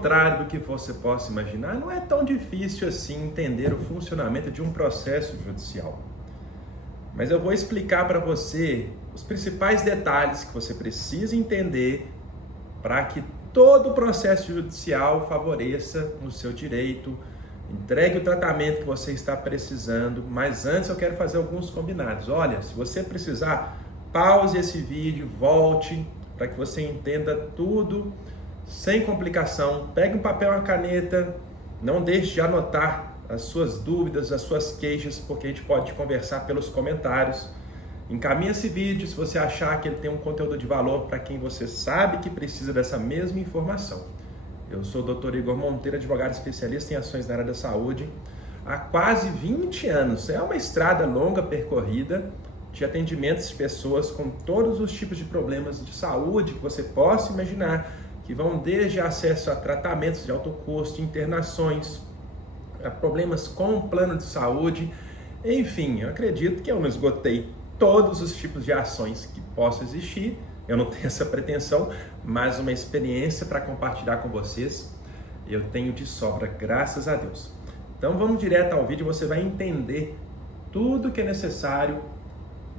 contrário do que você possa imaginar, não é tão difícil assim entender o funcionamento de um processo judicial. Mas eu vou explicar para você os principais detalhes que você precisa entender para que todo o processo judicial favoreça o seu direito, entregue o tratamento que você está precisando. Mas antes eu quero fazer alguns combinados. Olha, se você precisar, pause esse vídeo, volte para que você entenda tudo sem complicação. Pegue um papel e uma caneta, não deixe de anotar as suas dúvidas, as suas queixas, porque a gente pode conversar pelos comentários. Encaminhe esse vídeo se você achar que ele tem um conteúdo de valor para quem você sabe que precisa dessa mesma informação. Eu sou o Dr. Igor Monteiro, advogado especialista em ações na área da saúde, há quase 20 anos. É uma estrada longa percorrida de atendimentos de pessoas com todos os tipos de problemas de saúde que você possa imaginar, que vão desde acesso a tratamentos de alto custo, internações, a problemas com o plano de saúde, enfim, eu acredito que eu não esgotei todos os tipos de ações que possam existir. Eu não tenho essa pretensão, mas uma experiência para compartilhar com vocês eu tenho de sobra, graças a Deus. Então vamos direto ao vídeo, você vai entender tudo que é necessário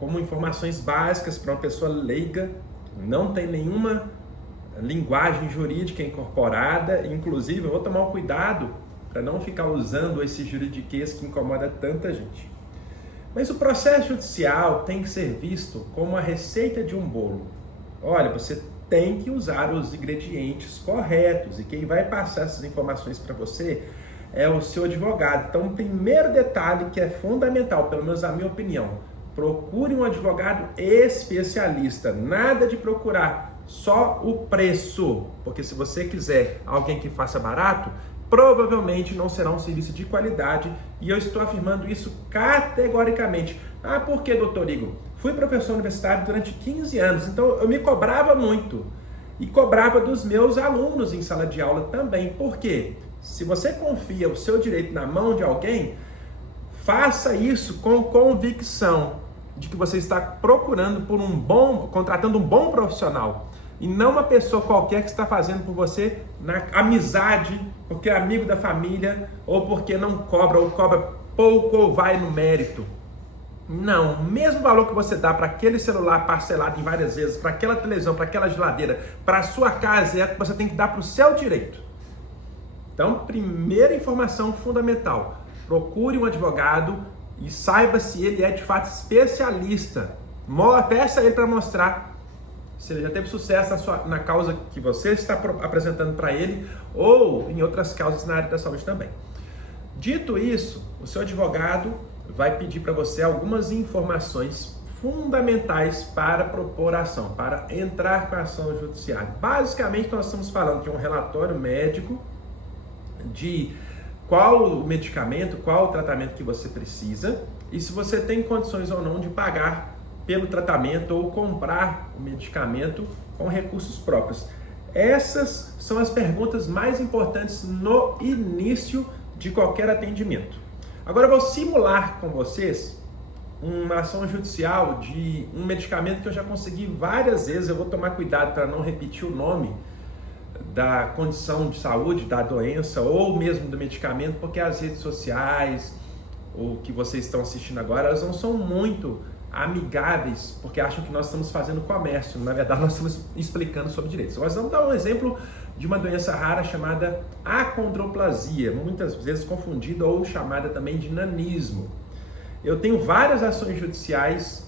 como informações básicas para uma pessoa leiga, não tem nenhuma linguagem jurídica incorporada. Inclusive eu vou tomar um cuidado para não ficar usando esse juridiquês que incomoda tanta gente. Mas o processo judicial tem que ser visto como a receita de um bolo. Olha, você tem que usar os ingredientes corretos e quem vai passar essas informações para você é o seu advogado. Então, o primeiro detalhe que é fundamental, pelo menos a minha opinião, procure um advogado especialista. Nada de procurar só o preço, porque se você quiser alguém que faça barato, provavelmente não será um serviço de qualidade, e eu estou afirmando isso categoricamente. Ah, por que, doutor Igor? Fui professor universitário durante 15 anos, então eu me cobrava muito, e cobrava dos meus alunos em sala de aula também. Por quê? Se você confia o seu direito na mão de alguém, faça isso com convicção de que você está procurando contratando um bom profissional, e não uma pessoa qualquer que está fazendo por você na amizade, porque é amigo da família, ou porque não cobra, ou cobra pouco, ou vai no mérito. Não, o mesmo valor que você dá para aquele celular parcelado em várias vezes, para aquela televisão, para aquela geladeira, para a sua casa, é o que você tem que dar para o seu direito. Então, primeira informação fundamental, procure um advogado e saiba se ele é de fato especialista. Peça a ele para mostrar se ele já teve sucesso na causa que você está apresentando para ele, ou em outras causas na área da saúde também. Dito isso, o seu advogado vai pedir para você algumas informações fundamentais para propor a ação, para entrar com a ação judiciária. Basicamente, nós estamos falando de um relatório médico, de qual o medicamento, qual o tratamento que você precisa, e se você tem condições ou não de pagar pelo tratamento ou comprar o medicamento com recursos próprios. Essas são as perguntas mais importantes no início de qualquer atendimento. Agora eu vou simular com vocês uma ação judicial de um medicamento que eu já consegui várias vezes. Eu vou tomar cuidado para não repetir o nome da condição de saúde, da doença ou mesmo do medicamento, porque as redes sociais, o que vocês estão assistindo agora, elas não são muito amigáveis, porque acham que nós estamos fazendo comércio. Na verdade, nós estamos explicando sobre direitos. Nós vamos dar um exemplo de uma doença rara chamada acondroplasia, muitas vezes confundida ou chamada também de nanismo. Eu tenho várias ações judiciais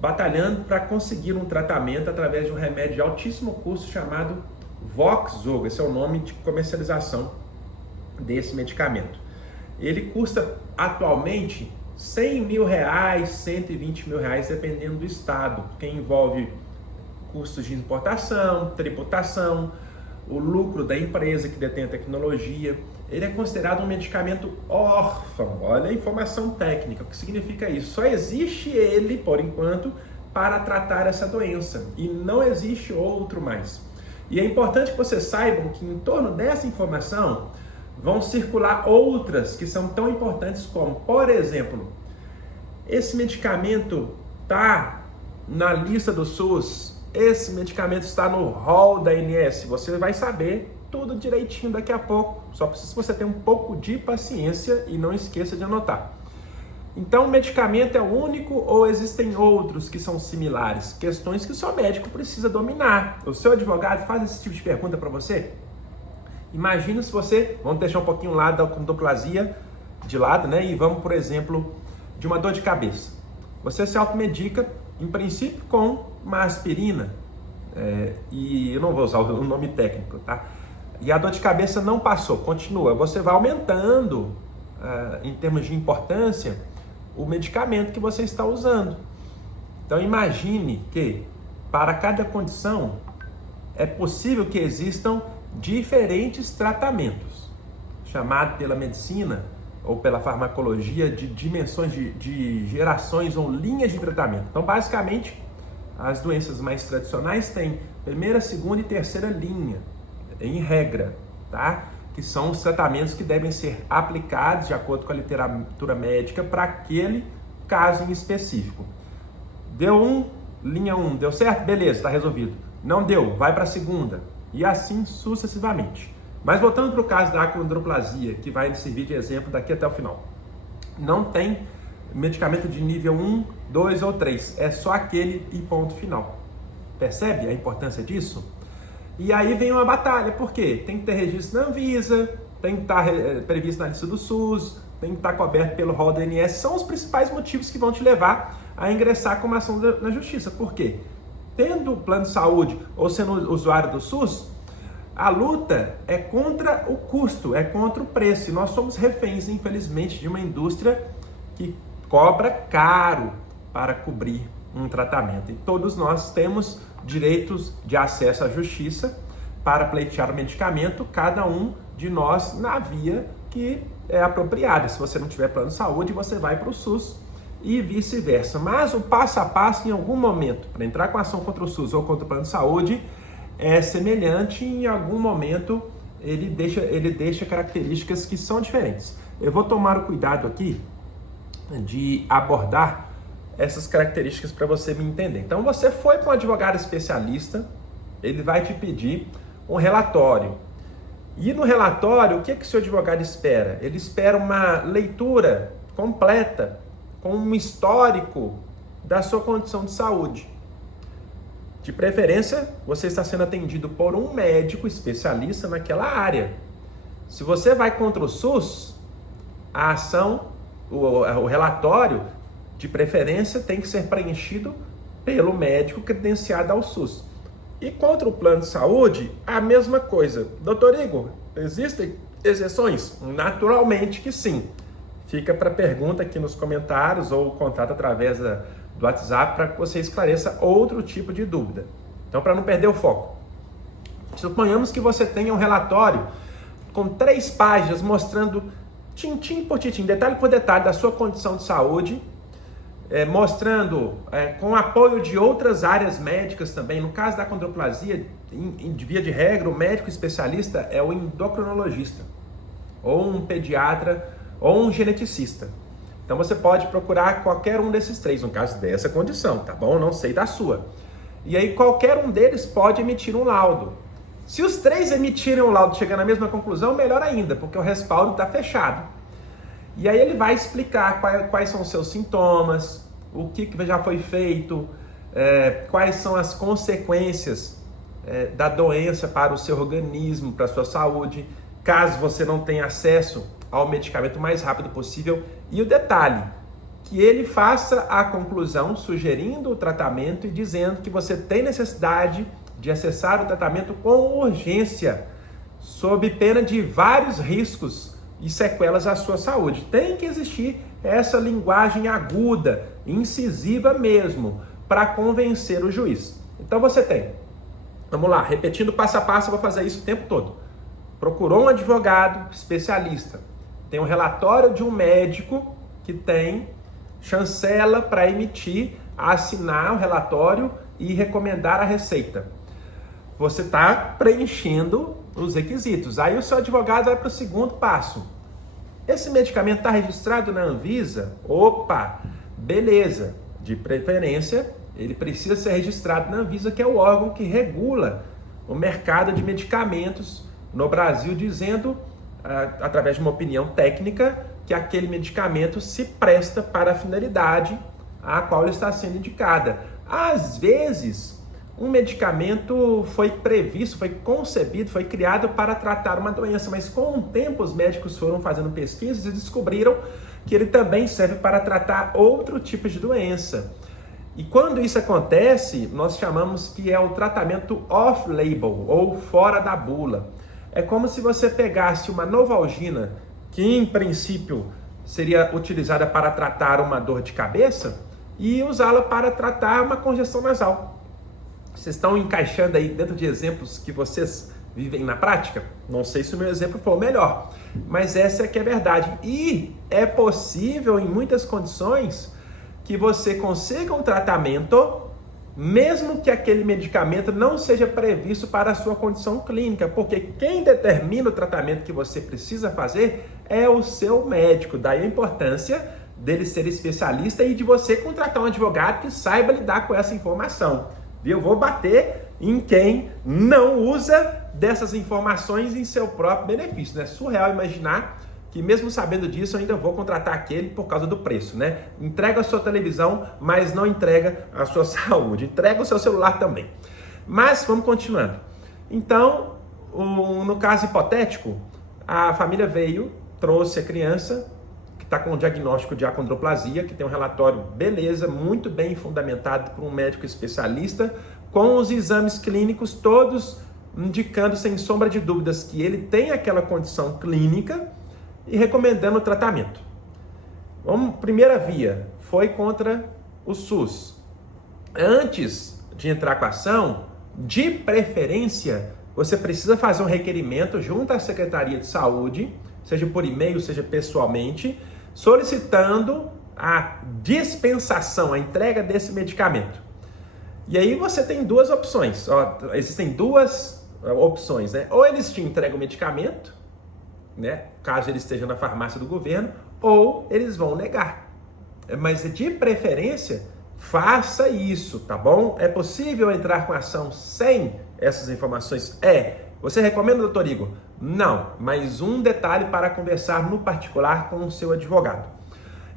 batalhando para conseguir um tratamento através de um remédio de altíssimo custo chamado Voxzogo. Esse é o nome de comercialização desse medicamento. Ele custa atualmente R$100 mil, R$120 mil, dependendo do estado, que envolve custos de importação, tributação, o lucro da empresa que detém a tecnologia. Ele é considerado um medicamento órfão. Olha a informação técnica, o que significa isso? Só existe ele, por enquanto, para tratar essa doença, e não existe outro mais. E é importante que vocês saibam que em torno dessa informação vão circular outras que são tão importantes como, por exemplo, esse medicamento está na lista do SUS, esse medicamento está no rol da ANS. Você vai saber tudo direitinho daqui a pouco. Só precisa você ter um pouco de paciência e não esqueça de anotar. Então, o medicamento é o único ou existem outros que são similares? Questões que o seu médico precisa dominar. O seu advogado faz esse tipo de pergunta para você? Imagina se você, vamos deixar um pouquinho o lado da condoplasia de lado, né? E vamos, por exemplo, de uma dor de cabeça. Você se automedica, em princípio, com uma aspirina. E eu não vou usar o nome técnico, tá? E a dor de cabeça não passou, continua. Você vai aumentando, em termos de importância, o medicamento que você está usando. Então imagine que para cada condição é possível que existam diferentes tratamentos, chamado pela medicina ou pela farmacologia de dimensões de gerações ou linhas de tratamento. Então basicamente as doenças mais tradicionais têm primeira, segunda e terceira linha, em regra, tá? Que são os tratamentos que devem ser aplicados de acordo com a literatura médica para aquele caso em específico. Deu linha 1, deu certo? Beleza, está resolvido. Não deu, vai para a segunda. E assim sucessivamente. Mas voltando para o caso da acondroplasia, que vai servir de exemplo daqui até o final. Não tem medicamento de nível 1, 2 ou 3. É só aquele e ponto final. Percebe a importância disso? E aí vem uma batalha, por quê? Tem que ter registro na Anvisa, tem que estar previsto na lista do SUS, tem que estar coberto pelo rol da ANS. São os principais motivos que vão te levar a ingressar com uma ação na justiça. Por quê? Tendo plano de saúde ou sendo usuário do SUS, a luta é contra o custo, é contra o preço. E nós somos reféns, infelizmente, de uma indústria que cobra caro para cobrir um tratamento. E todos nós temos direitos de acesso à justiça para pleitear o medicamento, cada um de nós na via que é apropriada. Se você não tiver plano de saúde, você vai para o SUS e vice-versa. Mas o passo a passo, em algum momento, para entrar com ação contra o SUS ou contra o plano de saúde, é semelhante e em algum momento ele deixa características que são diferentes. Eu vou tomar o cuidado aqui de abordar essas características para você me entender. Então você foi para um advogado especialista, ele vai te pedir um relatório. E no relatório, o que o seu advogado espera? Ele espera uma leitura completa, com um histórico da sua condição de saúde. De preferência, você está sendo atendido por um médico especialista naquela área. Se você vai contra o SUS, a ação, o relatório, de preferência, tem que ser preenchido pelo médico credenciado ao SUS. E contra o plano de saúde, a mesma coisa. Doutor Igor, existem exceções? Naturalmente que sim. Fica para pergunta aqui nos comentários ou contato através do WhatsApp para que você esclareça outro tipo de dúvida. Então, para não perder o foco. Suponhamos que você tenha um relatório com 3 páginas mostrando tintim por tintim, detalhe por detalhe da sua condição de saúde, mostrando com apoio de outras áreas médicas também. No caso da acondroplasia, de via de regra, o médico especialista é o endocrinologista, ou um pediatra, ou um geneticista. Então você pode procurar qualquer um desses 3, no caso dessa condição, tá bom? Não sei da sua. E aí qualquer um deles pode emitir um laudo. Se os 3 emitirem um laudo e chegar na mesma conclusão, melhor ainda, porque o respaldo está fechado. E aí ele vai explicar quais são os seus sintomas, o que já foi feito, quais são as consequências da doença para o seu organismo, para a sua saúde, caso você não tenha acesso ao medicamento o mais rápido possível. E o detalhe, que ele faça a conclusão sugerindo o tratamento e dizendo que você tem necessidade de acessar o tratamento com urgência, sob pena de vários riscos e sequelas à sua saúde. Tem que existir essa linguagem aguda, incisiva mesmo, para convencer o juiz. Então você tem, vamos lá, repetindo passo a passo, eu vou fazer isso o tempo todo. Procurou um advogado especialista, tem um relatório de um médico que tem chancela para emitir, assinar o relatório e recomendar a receita. Você está preenchendo os requisitos. Aí o seu advogado vai para o segundo passo. Esse medicamento está registrado na Anvisa? Opa, beleza. De preferência, ele precisa ser registrado na Anvisa, que é o órgão que regula o mercado de medicamentos no Brasil dizendo, através de uma opinião técnica, que aquele medicamento se presta para a finalidade a qual ele está sendo indicada. Às vezes, um medicamento foi previsto, foi concebido, foi criado para tratar uma doença, mas com o tempo os médicos foram fazendo pesquisas e descobriram que ele também serve para tratar outro tipo de doença. E quando isso acontece, nós chamamos que é o tratamento off-label, ou fora da bula. É como se você pegasse uma Novalgina, que em princípio seria utilizada para tratar uma dor de cabeça, e usá-la para tratar uma congestão nasal. Vocês estão encaixando aí dentro de exemplos que vocês vivem na prática? Não sei se o meu exemplo foi o melhor, mas essa é que é a verdade. E é possível, em muitas condições, que você consiga um tratamento, mesmo que aquele medicamento não seja previsto para a sua condição clínica, porque quem determina o tratamento que você precisa fazer é o seu médico. Daí a importância dele ser especialista e de você contratar um advogado que saiba lidar com essa informação. Eu vou bater em quem não usa dessas informações em seu próprio benefício. É surreal imaginar que mesmo sabendo disso eu ainda vou contratar aquele por causa do preço, né? Entrega a sua televisão, mas não entrega a sua saúde. Entrega o seu celular também. Mas vamos continuando. Então, no caso hipotético, a família veio, trouxe a criança que está com um diagnóstico de acondroplasia, que tem um relatório, beleza, muito bem fundamentado por um médico especialista, com os exames clínicos todos indicando, sem sombra de dúvidas, que ele tem aquela condição clínica e recomendando o tratamento. Primeira via, foi contra o SUS. Antes de entrar com a ação, de preferência, você precisa fazer um requerimento junto à Secretaria de Saúde, seja por e-mail, seja pessoalmente, solicitando a dispensação, a entrega desse medicamento. E aí você tem duas opções, existem duas opções, né? Ou eles te entregam o medicamento, né? Caso ele esteja na farmácia do governo, ou eles vão negar. Mas de preferência, faça isso, tá bom? É possível entrar com ação sem essas informações? Você recomenda, doutor Igor? Não, mas um detalhe para conversar no particular com o seu advogado.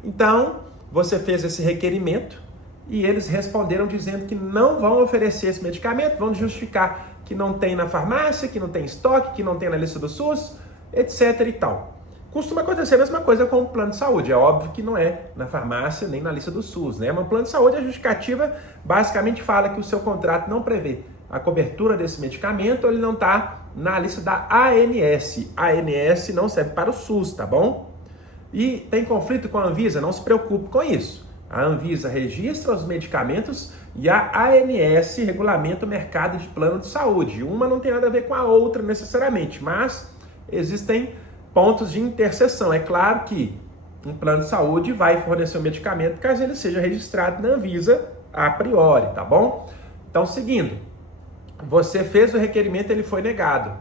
Então, você fez esse requerimento e eles responderam dizendo que não vão oferecer esse medicamento, vão justificar que não tem na farmácia, que não tem estoque, que não tem na lista do SUS, etc e tal. Costuma acontecer a mesma coisa com o plano de saúde. É óbvio que não é na farmácia nem na lista do SUS, né? Mas o plano de saúde, a justificativa basicamente fala que o seu contrato não prevê a cobertura desse medicamento, ele não está na lista da ANS. A ANS não serve para o SUS, tá bom? E tem conflito com a Anvisa? Não se preocupe com isso. A Anvisa registra os medicamentos e a ANS regulamenta o mercado de plano de saúde. Uma não tem nada a ver com a outra necessariamente, mas existem pontos de interseção. É claro que um plano de saúde vai fornecer o medicamento caso ele seja registrado na Anvisa a priori, tá bom? Então, seguindo, você fez o requerimento, ele foi negado.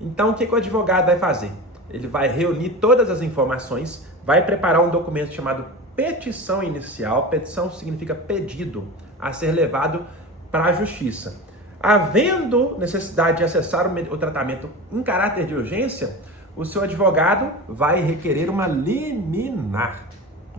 Então, o que o advogado vai fazer? Ele vai reunir todas as informações, vai preparar um documento chamado petição inicial. Petição significa pedido a ser levado para a justiça. Havendo necessidade de acessar o tratamento em caráter de urgência, o seu advogado vai requerer uma liminar,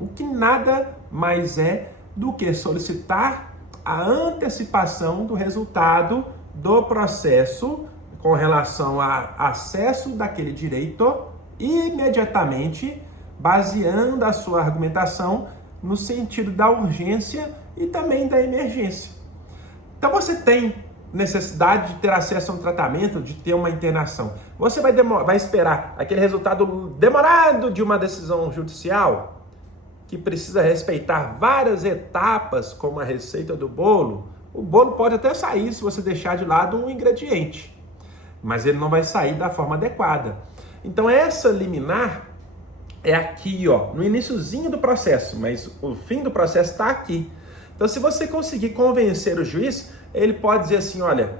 o que nada mais é do que solicitar a antecipação do resultado do processo com relação a acesso daquele direito imediatamente, baseando a sua argumentação no sentido da urgência e também da emergência. Então você tem necessidade de ter acesso a um tratamento, de ter uma internação. Você vai esperar aquele resultado demorado de uma decisão judicial que precisa respeitar várias etapas, como a receita do bolo. O bolo pode até sair se você deixar de lado um ingrediente, mas ele não vai sair da forma adequada. Então essa liminar é aqui, no iniciozinho do processo, mas o fim do processo está aqui. Então, se você conseguir convencer o juiz, ele pode dizer assim, olha,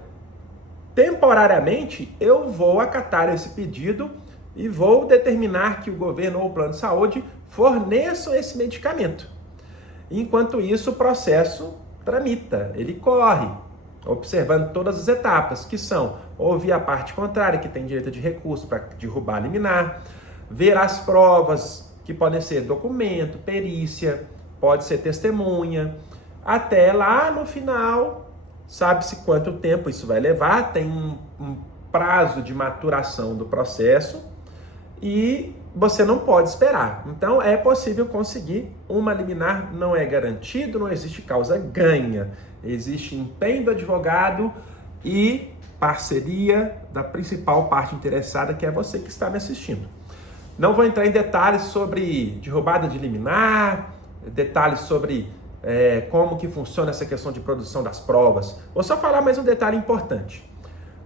temporariamente eu vou acatar esse pedido e vou determinar que o governo ou o plano de saúde forneçam esse medicamento. Enquanto isso, o processo tramita, ele corre. observando todas as etapas, que são ouvir a parte contrária, que tem direito de recurso para derrubar a liminar, ver as provas, que podem ser documento, perícia, pode ser testemunha, até lá no final, sabe-se quanto tempo isso vai levar, tem um prazo de maturação do processo e você não pode esperar. Então é possível conseguir uma liminar, não é garantido, não existe causa ganha. Existe empenho do advogado e parceria da principal parte interessada, que é você que está me assistindo. Não vou entrar em detalhes sobre derrubada de liminar, detalhes sobre como que funciona essa questão de produção das provas. Vou só falar mais um detalhe importante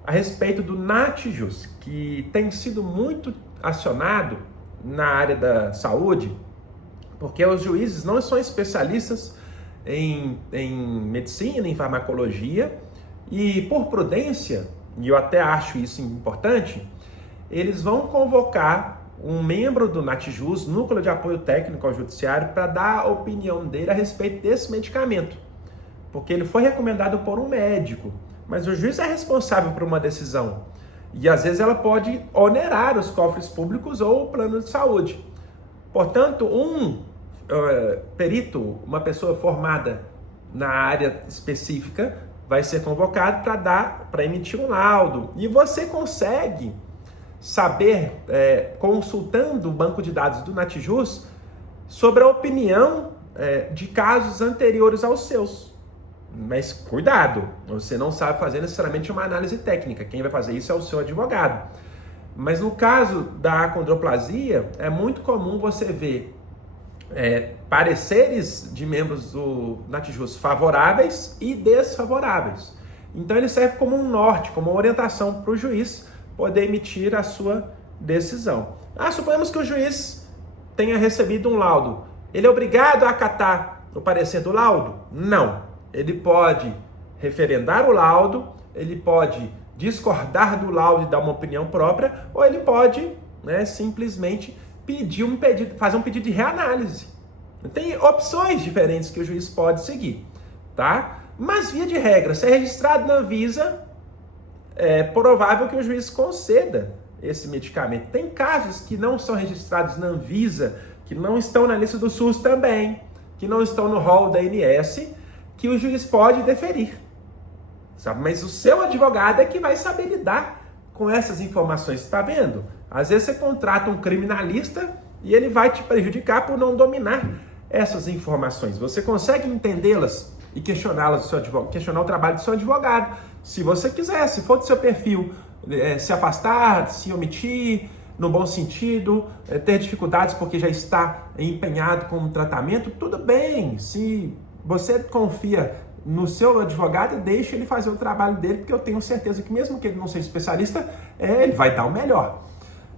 a respeito do NATJUS, que tem sido muito acionado na área da saúde, porque os juízes não são especialistas em medicina, em farmacologia, e por prudência, e eu até acho isso importante, eles vão convocar um membro do NATJUS, Núcleo de Apoio Técnico ao Judiciário, para dar a opinião dele a respeito desse medicamento, porque ele foi recomendado por um médico, mas o juiz é responsável por uma decisão, e às vezes ela pode onerar os cofres públicos ou o plano de saúde. Portanto, um perito, uma pessoa formada na área específica, vai ser convocado para emitir um laudo. E você consegue saber, consultando o banco de dados do NATJUS, sobre a opinião de casos anteriores aos seus. Mas cuidado, você não sabe fazer necessariamente uma análise técnica. Quem vai fazer isso é o seu advogado. Mas no caso da acondroplasia, é muito comum você ver pareceres de membros do NATJUS favoráveis e desfavoráveis. Então ele serve como um norte, como uma orientação para o juiz poder emitir a sua decisão. Suponhamos que o juiz tenha recebido um laudo. Ele é obrigado a acatar o parecer do laudo? Não. Ele pode referendar o laudo, ele pode discordar do laudo e dar uma opinião própria, ou ele pode simplesmente fazer um pedido de reanálise. Tem opções diferentes que o juiz pode seguir, tá? Mas, via de regra, se é registrado na Anvisa, é provável que o juiz conceda esse medicamento. Tem casos que não são registrados na Anvisa, que não estão na lista do SUS também, que não estão no rol da ANS, que o juiz pode deferir, sabe? Mas o seu advogado é que vai saber lidar com essas informações, está vendo? Às vezes você contrata um criminalista e ele vai te prejudicar por não dominar essas informações. Você consegue entendê-las e questioná-las do seu advogado, questionar o trabalho do seu advogado. Se você quiser, se for do seu perfil, se afastar, se omitir, no bom sentido, ter dificuldades porque já está empenhado com um tratamento, tudo bem. Se você confia no seu advogado, deixa ele fazer o trabalho dele, porque eu tenho certeza que mesmo que ele não seja especialista, ele vai dar o melhor.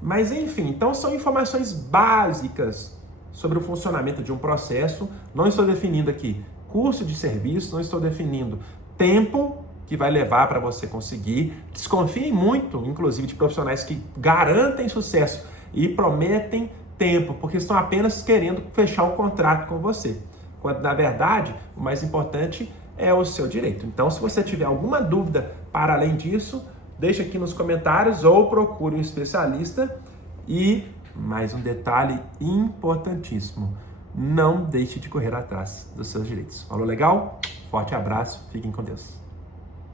Mas enfim, então são informações básicas sobre o funcionamento de um processo. Não estou definindo aqui curso de serviço, não estou definindo tempo que vai levar para você conseguir. Desconfie muito, inclusive, de profissionais que garantem sucesso e prometem tempo, porque estão apenas querendo fechar um contrato com você. Quando, na verdade, o mais importante é o seu direito. Então, se você tiver alguma dúvida para além disso, deixe aqui nos comentários ou procure um especialista. E mais um detalhe importantíssimo: não deixe de correr atrás dos seus direitos. Falou legal? Forte abraço, fiquem com Deus.